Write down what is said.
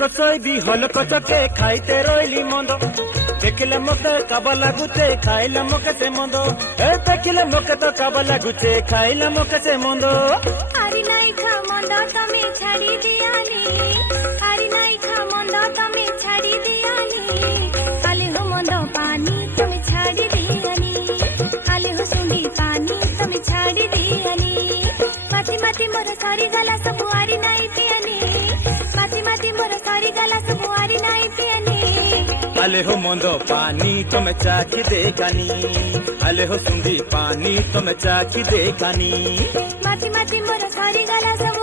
को सोईबी हल कचके खाइते रोइली मंद देखिले मके काबा लागुचे खाइले मके से मंद ए देखिले मके तो काबा लागुचे खाइले मके से मंद आरी नाई खा मंद तमे छाड़ी दियानी आरी नाई खा मंद तमे छाड़ी दियानी काले हो मंद पानी तमे छाड़ी दियानी काले हो सुंडी पानी तमे छाड़ी दियानी माटी माटी मोर सारी गला सब आरी नाई पियानी माटी माटी मोर सारी गला सब आरी नाई पियानी आले हो मंद पानी तमे चाखी देखानी आले हो सुंदी पानी तमे चाखी देखानी माटी माटी मोर सारी गला सब